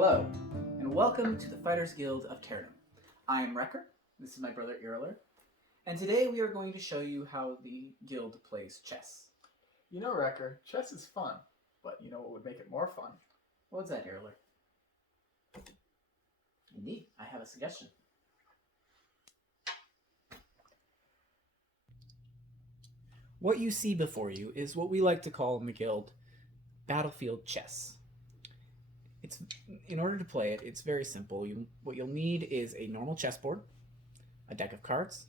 Hello, and welcome to the Fighters Guild of Terranum. I am Wrecker, this is my brother Iraler, and today we are going to show you how the guild plays chess. You know, Wrecker, chess is fun, but you know what would make it more fun? What's that, Iraler? Indeed, I have a suggestion. What you see before you is what we like to call in the guild battlefield chess. In order to play it, it's very simple. What you'll need is a normal chessboard, a deck of cards,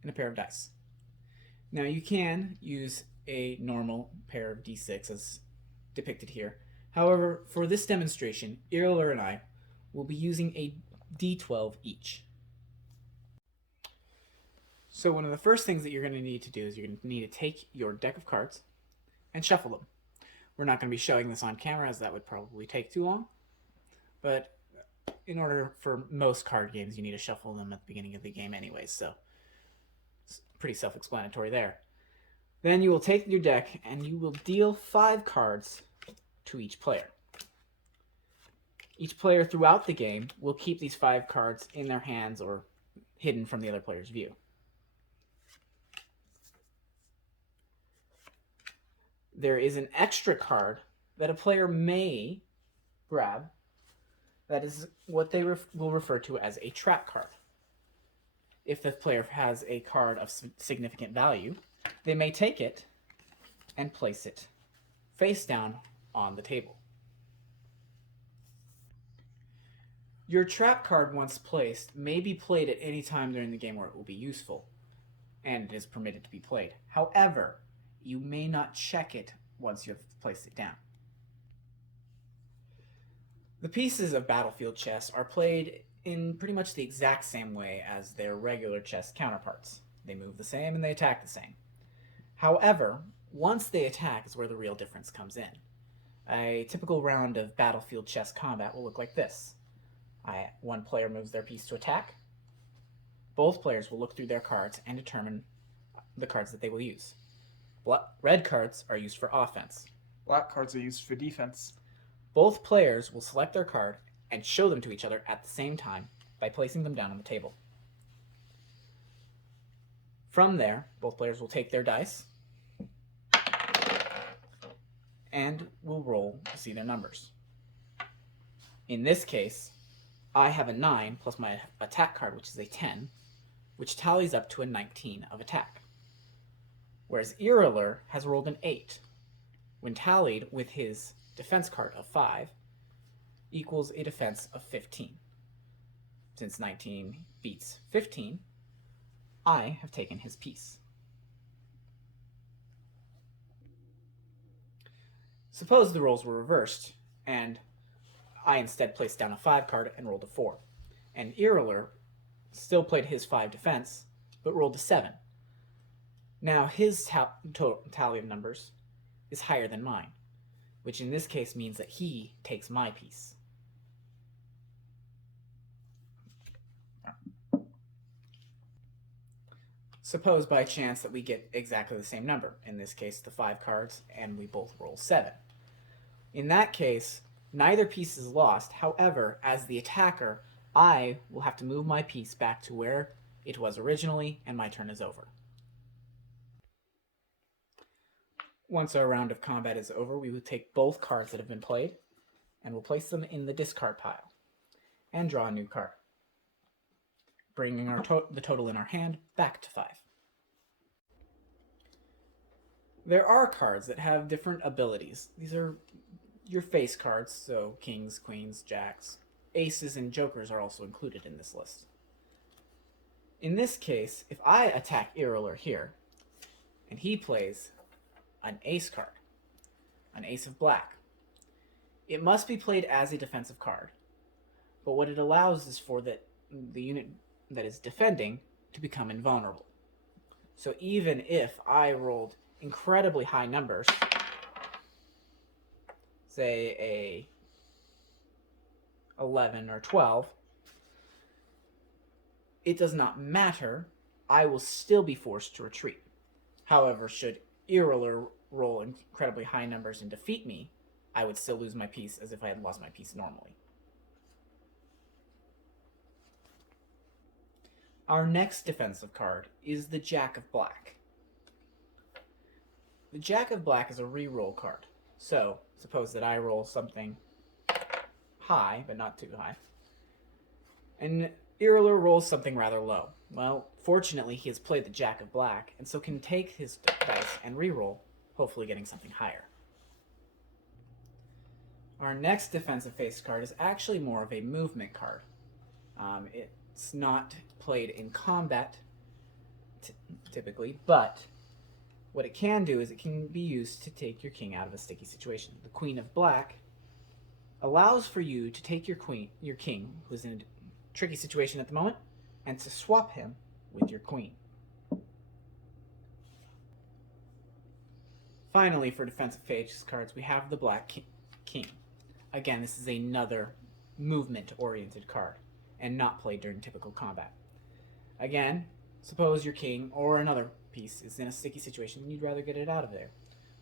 and a pair of dice. Now you can use a normal pair of d6 as depicted here. However, for this demonstration, Iraler and I will be using a d12 each. So one of the first things that you're going to need to do is you're going to need to take your deck of cards and shuffle them. We're not going to be showing this on camera as that would probably take too long. But in order for most card games, you need to shuffle them at the beginning of the game anyways, so it's pretty self-explanatory there. Then you will take your deck and you will deal 5 cards to each player. Each player throughout the game will keep these 5 cards in their hands or hidden from the other player's view. There is an extra card that a player may grab. That is what they will refer to as a trap card. If the player has a card of significant value, they may take it and place it face down on the table. Your trap card, once placed, may be played at any time during the game where it will be useful, and it is permitted to be played. However, you may not check it once you have placed it down. The pieces of battlefield chess are played in pretty much the exact same way as their regular chess counterparts. They move the same and they attack the same. However, once they attack is where the real difference comes in. A typical round of battlefield chess combat will look like this. One player moves their piece to attack. Both players will look through their cards and determine the cards that they will use. Red cards are used for offense. Black cards are used for defense. Both players will select their card and show them to each other at the same time by placing them down on the table. From there, both players will take their dice and will roll to see their numbers. In this case, I have a 9 plus my attack card, which is a 10, which tallies up to a 19 of attack. Whereas Iraler has rolled an 8, when tallied with his defense card of 5, equals a defense of 15. Since 19 beats 15, I have taken his piece. Suppose the roles were reversed, and I instead placed down a 5 card and rolled a 4. And Iraler still played his 5 defense, but rolled a 7. Now his total tally of numbers is higher than mine, which in this case means that he takes my piece. Suppose by chance that we get exactly the same number, in this case the 5 cards, and we both roll 7. In that case, neither piece is lost. However, as the attacker, I will have to move my piece back to where it was originally, and my turn is over. Once our round of combat is over, we will take both cards that have been played and we'll place them in the discard pile and draw a new card, bringing the total in our hand back to 5. There are cards that have different abilities. These are your face cards, so kings, queens, jacks. Aces and jokers are also included in this list. In this case, if I attack Iraler here, and he plays an ace card, an ace of black, it must be played as a defensive card. But what it allows is for the unit that is defending to become invulnerable. So even if I rolled incredibly high numbers, say a 11 or 12, it does not matter. I will still be forced to retreat. However, should Iraler roll incredibly high numbers and defeat me, I would still lose my piece as if I had lost my piece normally. Our next defensive card is the Jack of Black. The Jack of Black is a reroll card. So, suppose that I roll something high, but not too high, and Irilor rolls something rather low. Well, fortunately, he has played the Jack of Black, and so can take his dice and reroll, hopefully getting something higher. Our next defensive face card is actually more of a movement card. It's not played in combat, typically, but what it can do is it can be used to take your king out of a sticky situation. The Queen of Black allows for you to take your king, who's in a tricky situation at the moment, and to swap him with your queen. Finally, for defensive face cards, we have the Black King. Again, this is another movement-oriented card, and not played during typical combat. Again, suppose your king or another piece is in a sticky situation and you'd rather get it out of there.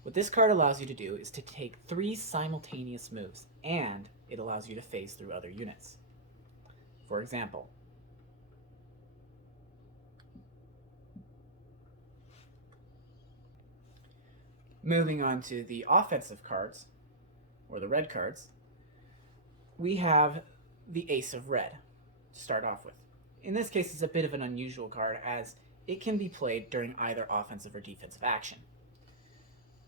What this card allows you to do is to take 3 simultaneous moves, and it allows you to phase through other units. For example, moving on to the offensive cards, or the red cards, we have the Ace of Red to start off with. In this case, it's a bit of an unusual card as it can be played during either offensive or defensive action.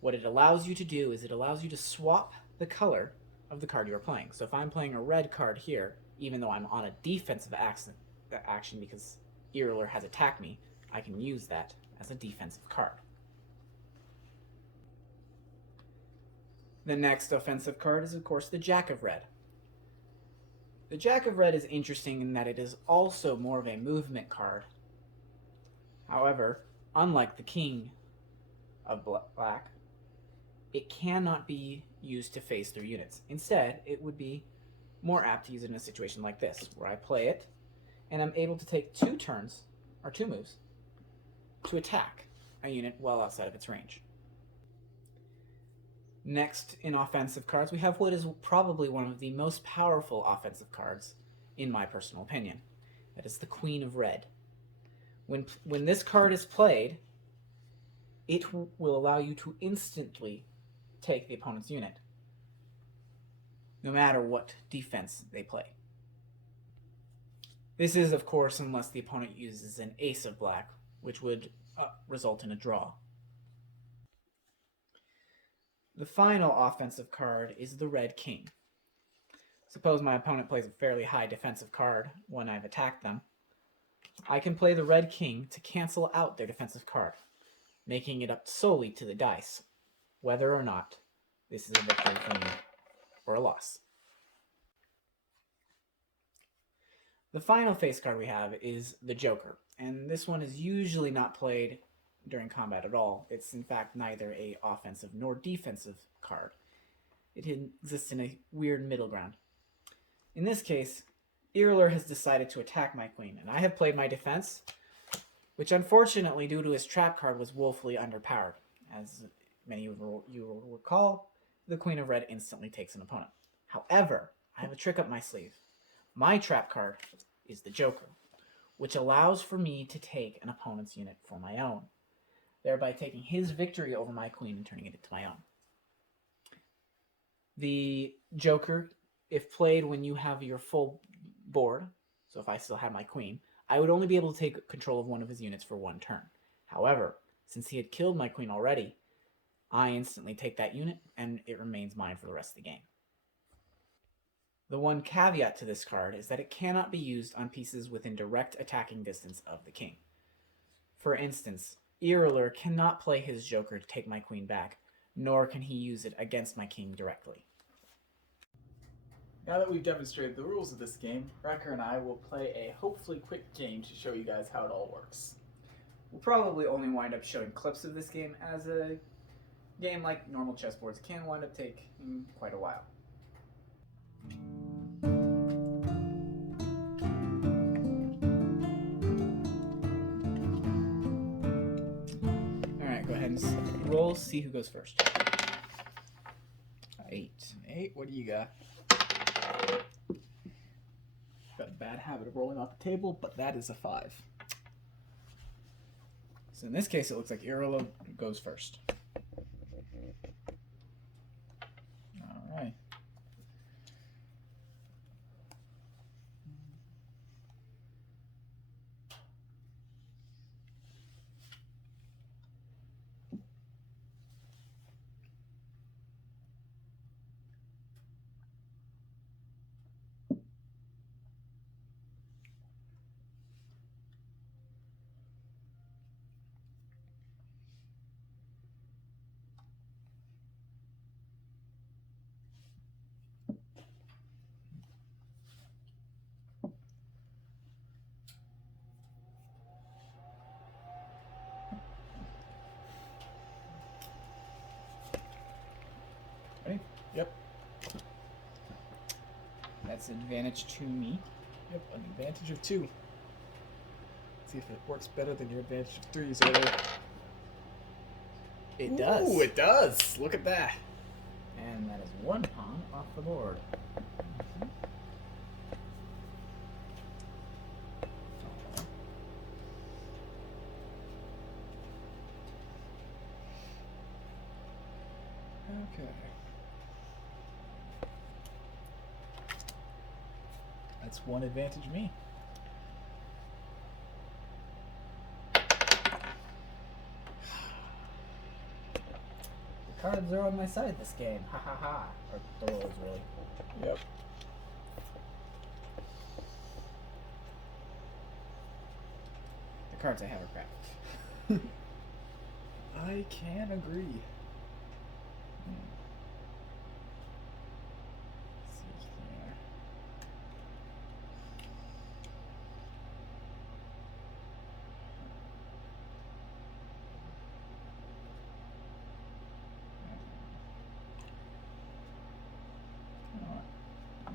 What it allows you to do is it allows you to swap the color of the card you are playing. So if I'm playing a red card here, even though I'm on a defensive action because Irilor has attacked me, I can use that as a defensive card. The next offensive card is, of course, the Jack of Red. The Jack of Red is interesting in that it is also more of a movement card. However, unlike the King of Black, it cannot be used to phase through units. Instead, it would be more apt to use it in a situation like this, where I play it, and I'm able to take 2 turns, or 2 moves, to attack a unit well outside of its range. Next, in offensive cards, we have what is probably one of the most powerful offensive cards, in my personal opinion. That is the Queen of Red. When this card is played, it will allow you to instantly take the opponent's unit, no matter what defense they play. This is, of course, unless the opponent uses an Ace of Black, which would result in a draw. The final offensive card is the Red King. Suppose my opponent plays a fairly high defensive card when I've attacked them. I can play the Red King to cancel out their defensive card, making it up solely to the dice, whether or not this is a victory for me or a loss. The final face card we have is the Joker, and this one is usually not played during combat at all. It's in fact neither a offensive nor defensive card. It exists in a weird middle ground. In this case, Irilor has decided to attack my queen, and I have played my defense, which unfortunately, due to his trap card, was woefully underpowered. As many of you will recall, the Queen of Red instantly takes an opponent. However, I have a trick up my sleeve. My trap card is the Joker, which allows for me to take an opponent's unit for my own, thereby taking his victory over my queen and turning it into my own. The Joker, if played when you have your full board, so if I still have my queen, I would only be able to take control of one of his units for 1 turn. However, since he had killed my queen already, I instantly take that unit, and it remains mine for the rest of the game. The one caveat to this card is that it cannot be used on pieces within direct attacking distance of the king. For instance, Irilor cannot play his Joker to take my queen back, nor can he use it against my king directly. Now that we've demonstrated the rules of this game, Wrecker and I will play a hopefully quick game to show you guys how it all works. We'll probably only wind up showing clips of this game, as a game like normal chessboards can wind up taking quite a while. Alright, go ahead and roll, see who goes first. 8. What do you got? Got a bad habit of rolling off the table, but that is a 5. So in this case, it looks like Irola goes first. All right. Ready? Yep. That's advantage to me. Yep. An advantage of 2. See if it works better than your advantage of 3 earlier. It does. Ooh, it does. Look at that. And that is 1 pawn off the board. Okay. That's 1 advantage me. The cards are on my side this game. Ha ha ha. Or the rolls, really. Yep. The cards I have are crap. I can agree. Let's see here. You know what?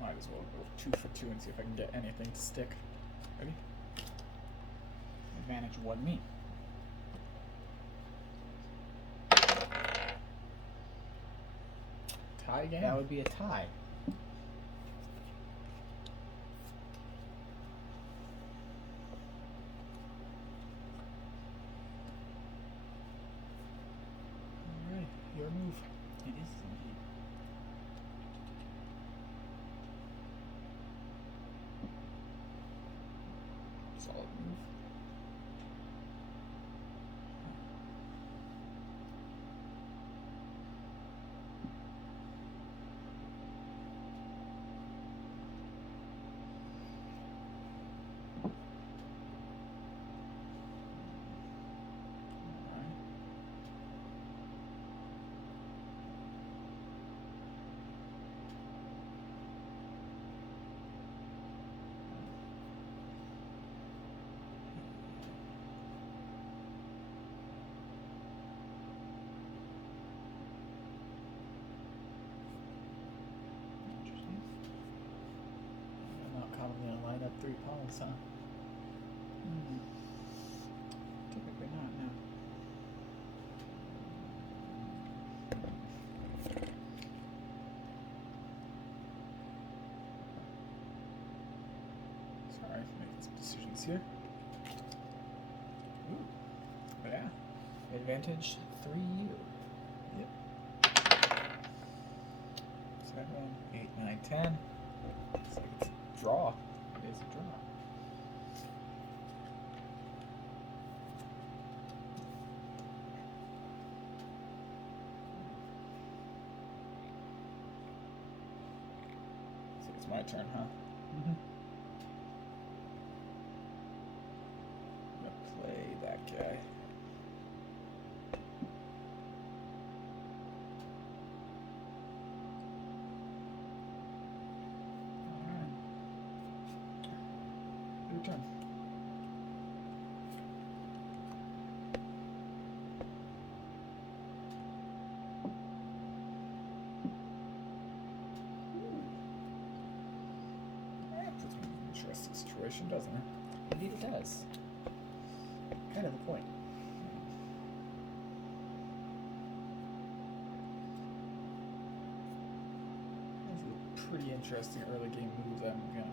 Might as well go 2 for 2 and see if I can get anything to stick. Ready? Advantage 1 me. Tie game? That would be a tie. Alright, your move. It is indeed. Solid move. Interesting. I'm not commonly gonna line up 3 pawns, huh? Typically not, no. Sorry, making some decisions here. Ooh. Yeah. Advantage 3 you. Yep. 7, 8, 9, 10. Looks like it's a draw. It is a draw. So it's my turn, huh? Mm-hmm. I'm gonna play that guy. Alright. Your turn. That puts me in an interesting situation, doesn't it? Indeed it does. Kind of the point. This is a pretty interesting early game move that I'm gonna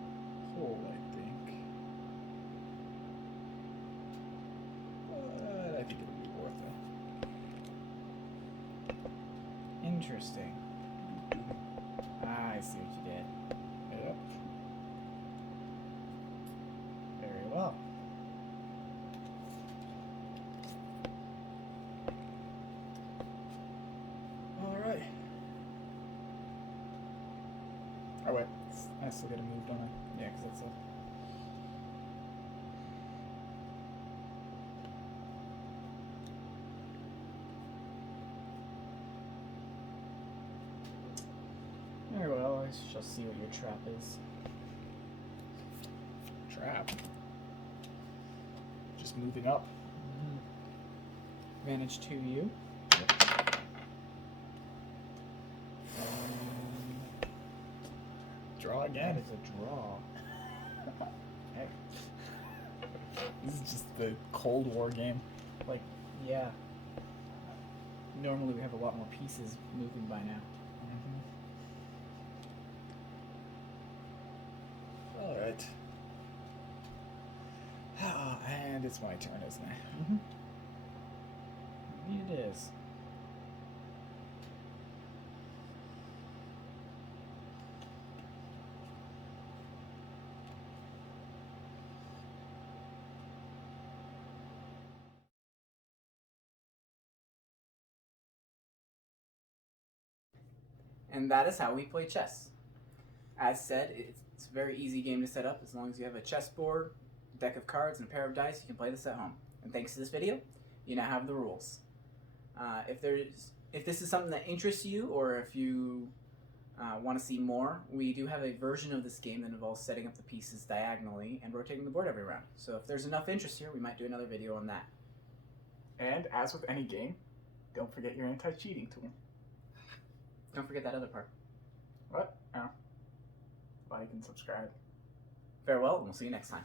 pull, I think. But I think it would be worth it. Interesting. I see what you did. Yep. Very well. Alright. Oh wait, I still get a move, don't I? Yeah, because that's a... Very well, I shall see what your trap is. Trap. Just moving up. Advantage to you. Draw That again. is a draw. Hey. This is just the Cold War game. Like, yeah. Normally we have a lot more pieces moving by now. Alright. And it's my turn, isn't it? Indeed it is. And that is how we play chess. As said, it's a very easy game to set up. As long as you have a chessboard, a deck of cards, and a pair of dice, you can play this at home. And thanks to this video, you now have the rules. If this is something that interests you, or if you want to see more, we do have a version of this game that involves setting up the pieces diagonally and rotating the board every round. So if there's enough interest here, we might do another video on that. And as with any game, don't forget your anti-cheating tool. Don't forget that other part. What? Oh. Like and subscribe. Farewell, and we'll see you next time.